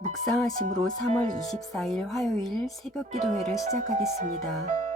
묵상하심으로 3월 24일 화요일 새벽 기도회를 시작하겠습니다.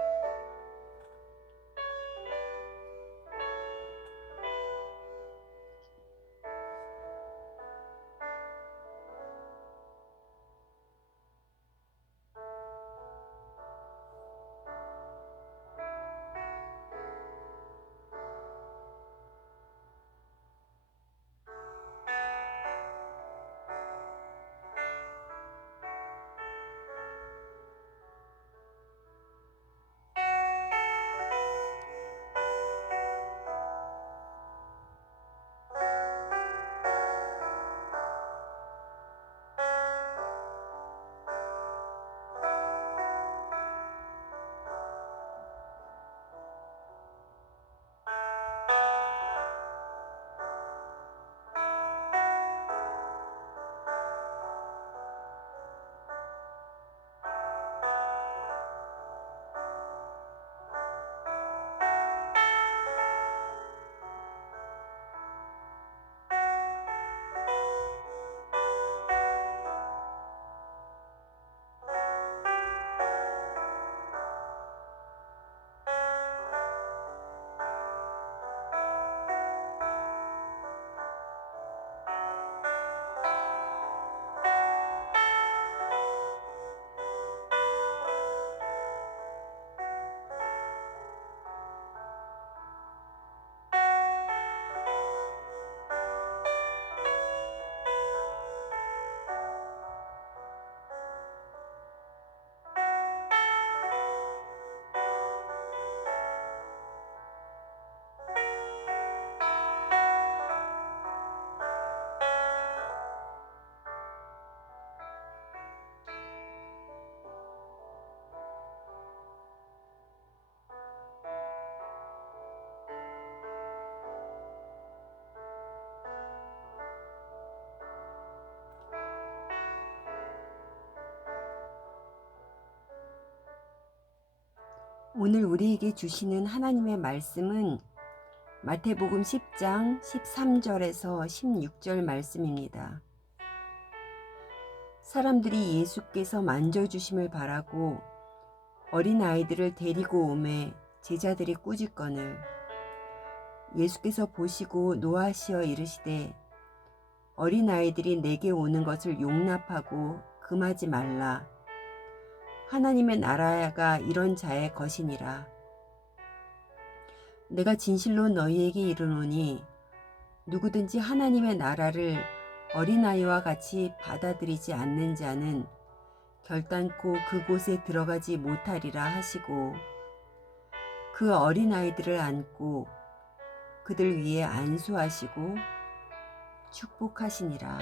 오늘 우리에게 주시는 하나님의 말씀은 마태복음 10장 13절에서 16절 말씀입니다. 사람들이 예수께서 만져주심을 바라고 어린아이들을 데리고 오매 제자들이 꾸짖거늘 예수께서 보시고 노하시어 이르시되 어린아이들이 내게 오는 것을 용납하고 금하지 말라. 하나님의 나라가 이런 자의 것이니라. 내가 진실로 너희에게 이르노니 누구든지 하나님의 나라를 어린아이와 같이 받아들이지 않는 자는 결단코 그곳에 들어가지 못하리라 하시고 그 어린아이들을 안고 그들 위에 안수하시고 축복하시니라.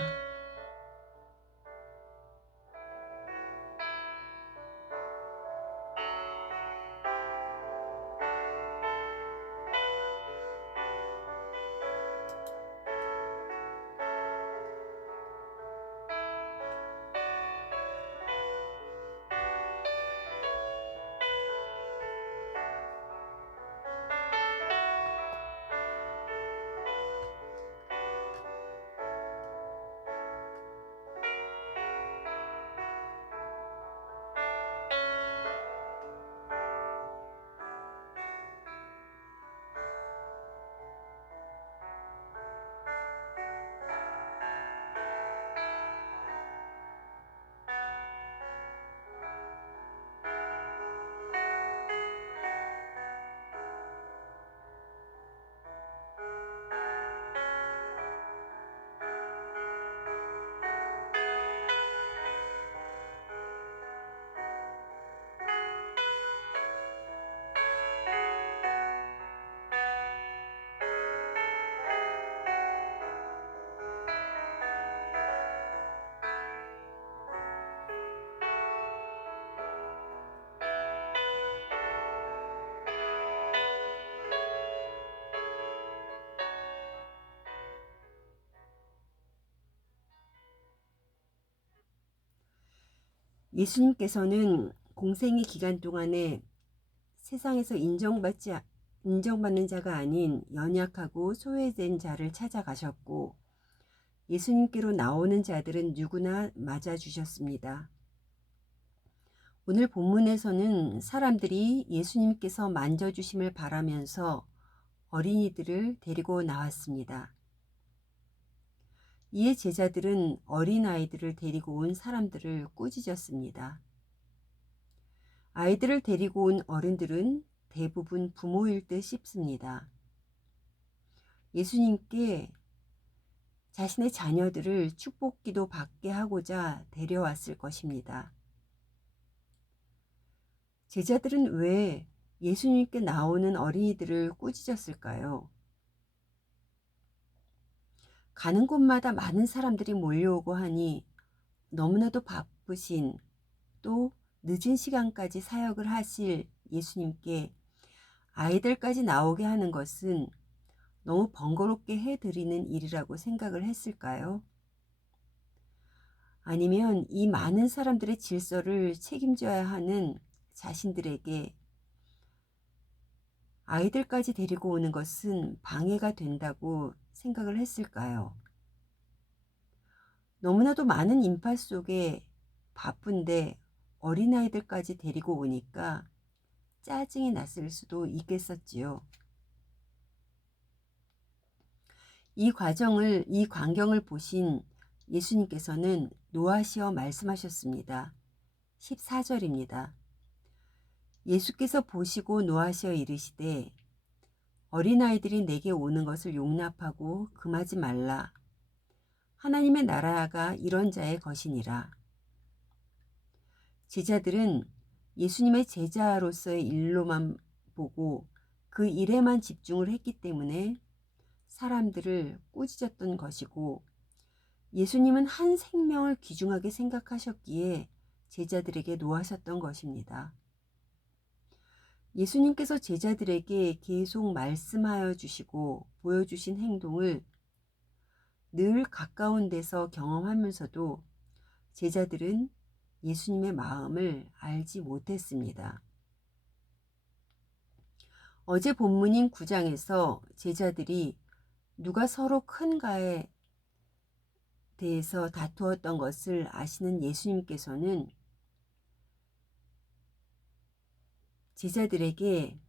예수님께서는 공생의 기간 동안에 세상에서 인정받는 자가 아닌 연약하고 소외된 자를 찾아가셨고 예수님께로 나오는 자들은 누구나 맞아주셨습니다. 오늘 본문에서는 사람들이 예수님께서 만져주심을 바라면서 어린이들을 데리고 나왔습니다. 이에 제자들은 어린아이들을 데리고 온 사람들을 꾸짖었습니다. 아이들을 데리고 온 어른들은 대부분 부모일 듯 싶습니다. 예수님께 자신의 자녀들을 축복기도 받게 하고자 데려왔을 것입니다. 제자들은 왜 예수님께 나오는 어린이들을 꾸짖었을까요? 가는 곳마다 많은 사람들이 몰려오고 하니 너무나도 바쁘신 또 늦은 시간까지 사역을 하실 예수님께 아이들까지 나오게 하는 것은 너무 번거롭게 해드리는 일이라고 생각을 했을까요? 아니면 이 많은 사람들의 질서를 책임져야 하는 자신들에게 아이들까지 데리고 오는 것은 방해가 된다고 생각을 했을까요? 너무나도 많은 인파 속에 바쁜데 어린아이들까지 데리고 오니까 짜증이 났을 수도 있겠었지요. 이 광경을 보신 예수님께서는 노하시어 말씀하셨습니다. 14절입니다. 예수께서 보시고 노하시어 이르시되 어린아이들이 내게 오는 것을 용납하고 금하지 말라. 하나님의 나라가 이런 자의 것이니라. 제자들은 예수님의 제자로서의 일로만 보고 그 일에만 집중을 했기 때문에 사람들을 꾸짖었던 것이고, 예수님은 한 생명을 귀중하게 생각하셨기에 제자들에게 노하셨던 것입니다. 예수님께서 제자들에게 계속 말씀하여 주시고 보여주신 행동을 늘 가까운 데서 경험하면서도 제자들은 예수님의 마음을 알지 못했습니다. 어제 본문인 9장에서 제자들이 누가 서로 큰가에 대해서 다투었던 것을 아시는 예수님께서는 제자들에게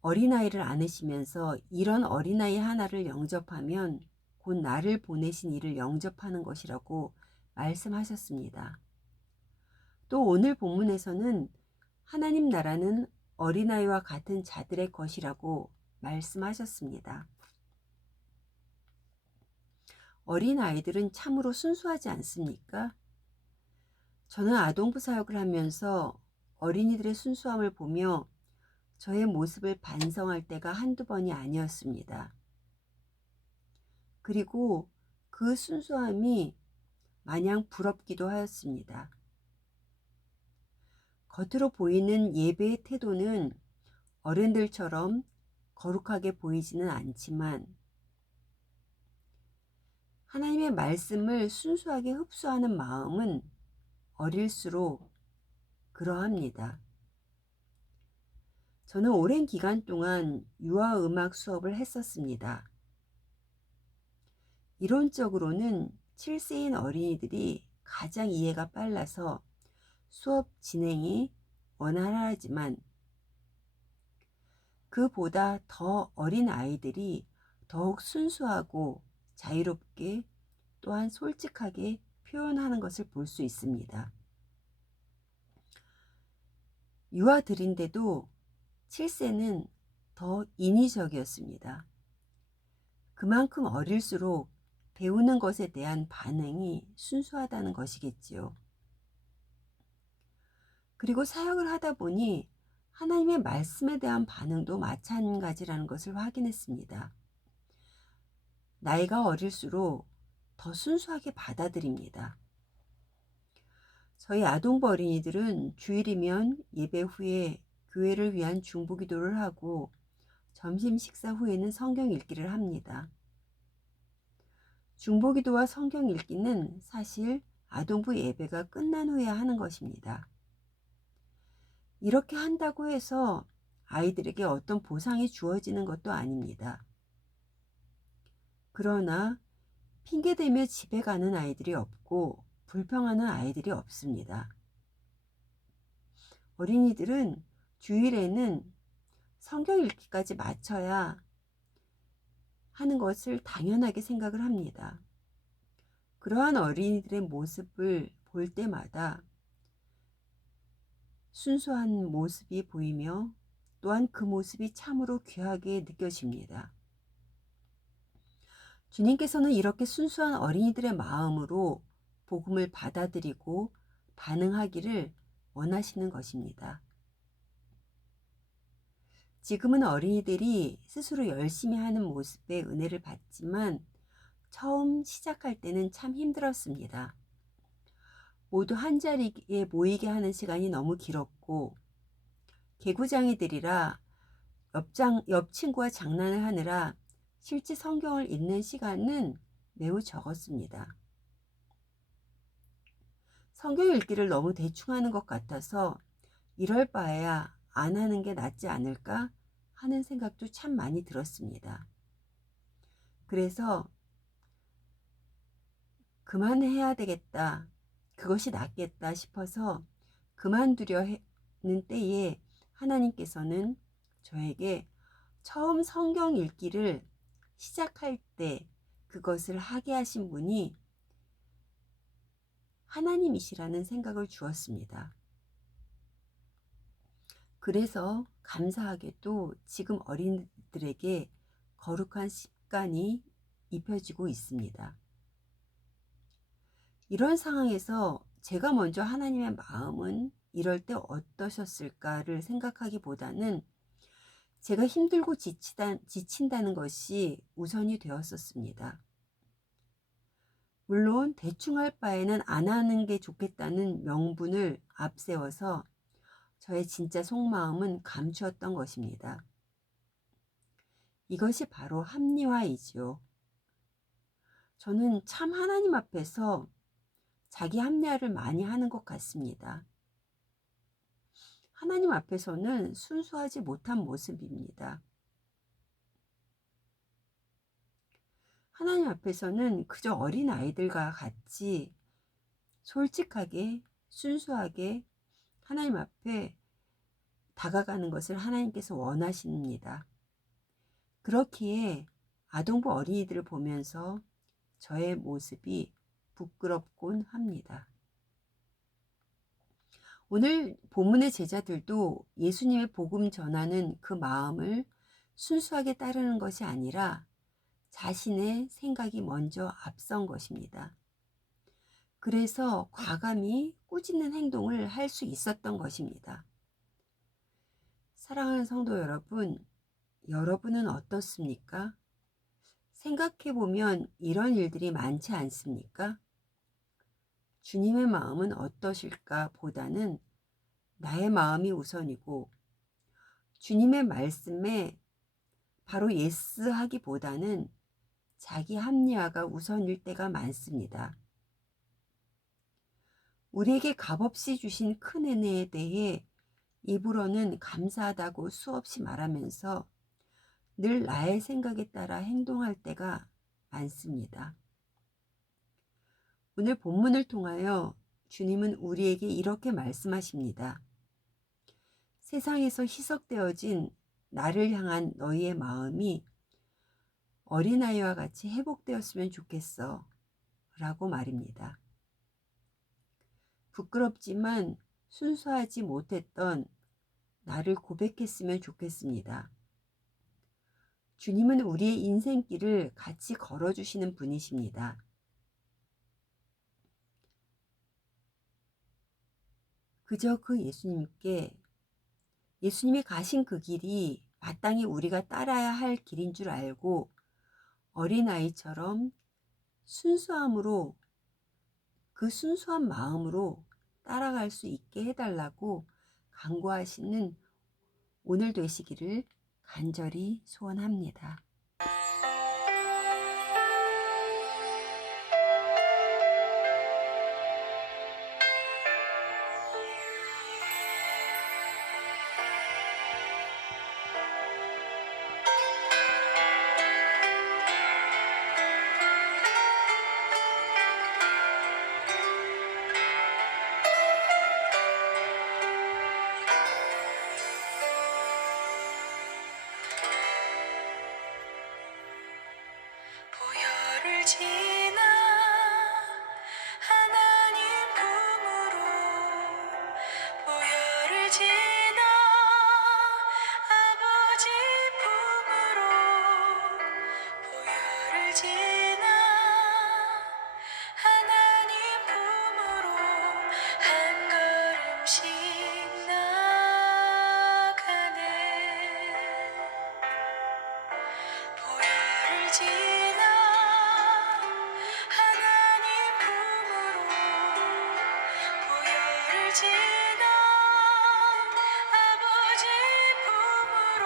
어린아이를 안으시면서 이런 어린아이 하나를 영접하면 곧 나를 보내신 이를 영접하는 것이라고 말씀하셨습니다. 또 오늘 본문에서는 하나님 나라는 어린아이와 같은 자들의 것이라고 말씀하셨습니다. 어린아이들은 참으로 순수하지 않습니까? 저는 아동부 사역을 하면서 어린이들의 순수함을 보며 저의 모습을 반성할 때가 한두 번이 아니었습니다. 그리고 그 순수함이 마냥 부럽기도 하였습니다. 겉으로 보이는 예배의 태도는 어른들처럼 거룩하게 보이지는 않지만 하나님의 말씀을 순수하게 흡수하는 마음은 어릴수록 그러합니다. 저는 오랜 기간 동안 유아음악 수업을 했었습니다. 이론적으로는 7세인 어린이들이 가장 이해가 빨라서 수업 진행이 원활하지만 그보다 더 어린 아이들이 더욱 순수하고 자유롭게 또한 솔직하게 표현하는 것을 볼 수 있습니다. 유아들인데도 7세는 더 인위적이었습니다. 그만큼 어릴수록 배우는 것에 대한 반응이 순수하다는 것이겠지요. 그리고 사역을 하다 보니 하나님의 말씀에 대한 반응도 마찬가지라는 것을 확인했습니다. 나이가 어릴수록 더 순수하게 받아들입니다. 저희 아동부 어린이들은 주일이면 예배 후에 교회를 위한 중보기도를 하고 점심 식사 후에는 성경 읽기를 합니다. 중보기도와 성경 읽기는 사실 아동부 예배가 끝난 후에 하는 것입니다. 이렇게 한다고 해서 아이들에게 어떤 보상이 주어지는 것도 아닙니다. 그러나 핑계대며 집에 가는 아이들이 없고 불평하는 아이들이 없습니다. 어린이들은 주일에는 성경 읽기까지 마쳐야 하는 것을 당연하게 생각을 합니다. 그러한 어린이들의 모습을 볼 때마다 순수한 모습이 보이며 또한 그 모습이 참으로 귀하게 느껴집니다. 주님께서는 이렇게 순수한 어린이들의 마음으로 복음을 받아들이고 반응하기를 원하시는 것입니다. 지금은 어린이들이 스스로 열심히 하는 모습에 은혜를 받지만 처음 시작할 때는 참 힘들었습니다. 모두 한자리에 모이게 하는 시간이 너무 길었고 개구장이들이라 옆 친구와 장난을 하느라 실제 성경을 읽는 시간은 매우 적었습니다. 성경 읽기를 너무 대충 하는 것 같아서 이럴 바에야 안 하는 게 낫지 않을까 하는 생각도 참 많이 들었습니다. 그래서 그만해야 되겠다, 그것이 낫겠다 싶어서 그만두려 하는 때에 하나님께서는 저에게 처음 성경 읽기를 시작할 때 그것을 하게 하신 분이 하나님이시라는 생각을 주었습니다. 그래서 감사하게도 지금 어린이들에게 거룩한 습관이 입혀지고 있습니다. 이런 상황에서 제가 먼저 하나님의 마음은 이럴 때 어떠셨을까를 생각하기보다는 제가 힘들고 지친다는 것이 우선이 되었었습니다. 물론 대충 할 바에는 안 하는 게 좋겠다는 명분을 앞세워서 저의 진짜 속마음은 감추었던 것입니다. 이것이 바로 합리화이지요. 저는 참 하나님 앞에서 자기 합리화를 많이 하는 것 같습니다. 하나님 앞에서는 순수하지 못한 모습입니다. 하나님 앞에서는 그저 어린 아이들과 같이 솔직하게 순수하게 하나님 앞에 다가가는 것을 하나님께서 원하십니다. 그렇기에 아동부 어린이들을 보면서 저의 모습이 부끄럽곤 합니다. 오늘 본문의 제자들도 예수님의 복음 전하는 그 마음을 순수하게 따르는 것이 아니라 자신의 생각이 먼저 앞선 것입니다. 그래서 과감히 꾸짖는 행동을 할 수 있었던 것입니다. 사랑하는 성도 여러분, 여러분은 어떻습니까? 생각해보면 이런 일들이 많지 않습니까? 주님의 마음은 어떠실까 보다는 나의 마음이 우선이고 주님의 말씀에 바로 예스 하기보다는 자기 합리화가 우선일 때가 많습니다. 우리에게 값없이 주신 큰 은혜에 대해 입으로는 감사하다고 수없이 말하면서 늘 나의 생각에 따라 행동할 때가 많습니다. 오늘 본문을 통하여 주님은 우리에게 이렇게 말씀하십니다. 세상에서 희석되어진 나를 향한 너희의 마음이 어린아이와 같이 회복되었으면 좋겠어 라고 말입니다. 부끄럽지만 순수하지 못했던 나를 고백했으면 좋겠습니다. 주님은 우리의 인생길을 같이 걸어주시는 분이십니다. 그저 그 예수님이 가신 그 길이 마땅히 우리가 따라야 할 길인 줄 알고 어린아이처럼 순수함으로 그 순수한 마음으로 따라갈 수 있게 해달라고 간구하시는 오늘 되시기를 간절히 소원합니다. 보혈을 지나 하나님 품으로 보혈을 지나 아버지 품으로 보혈을 지나 하나님 품으로 한 걸음씩 나가네. 보혈을 지나 하나님 품으로 보혈을 지나 아버지 품으로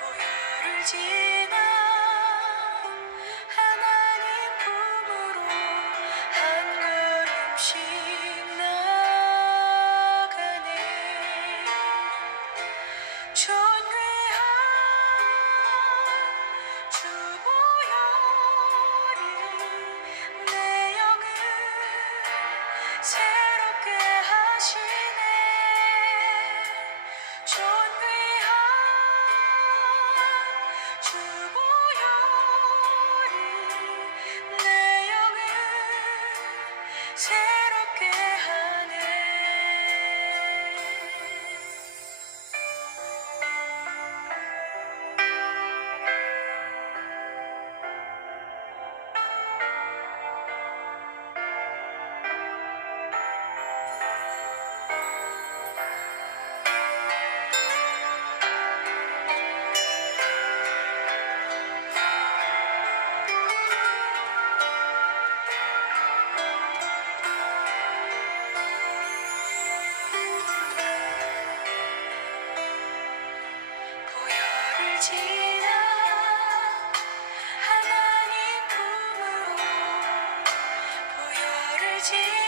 보혈을 지나 하나님 품으로 한 걸음씩 나가네. 존귀한 주 보혈이 내 영을 새롭게 하시네. 존귀한 주 보혈이 내 영을 새롭게 하네. 보혈을 지나 하나님 품으로 보혈을 지나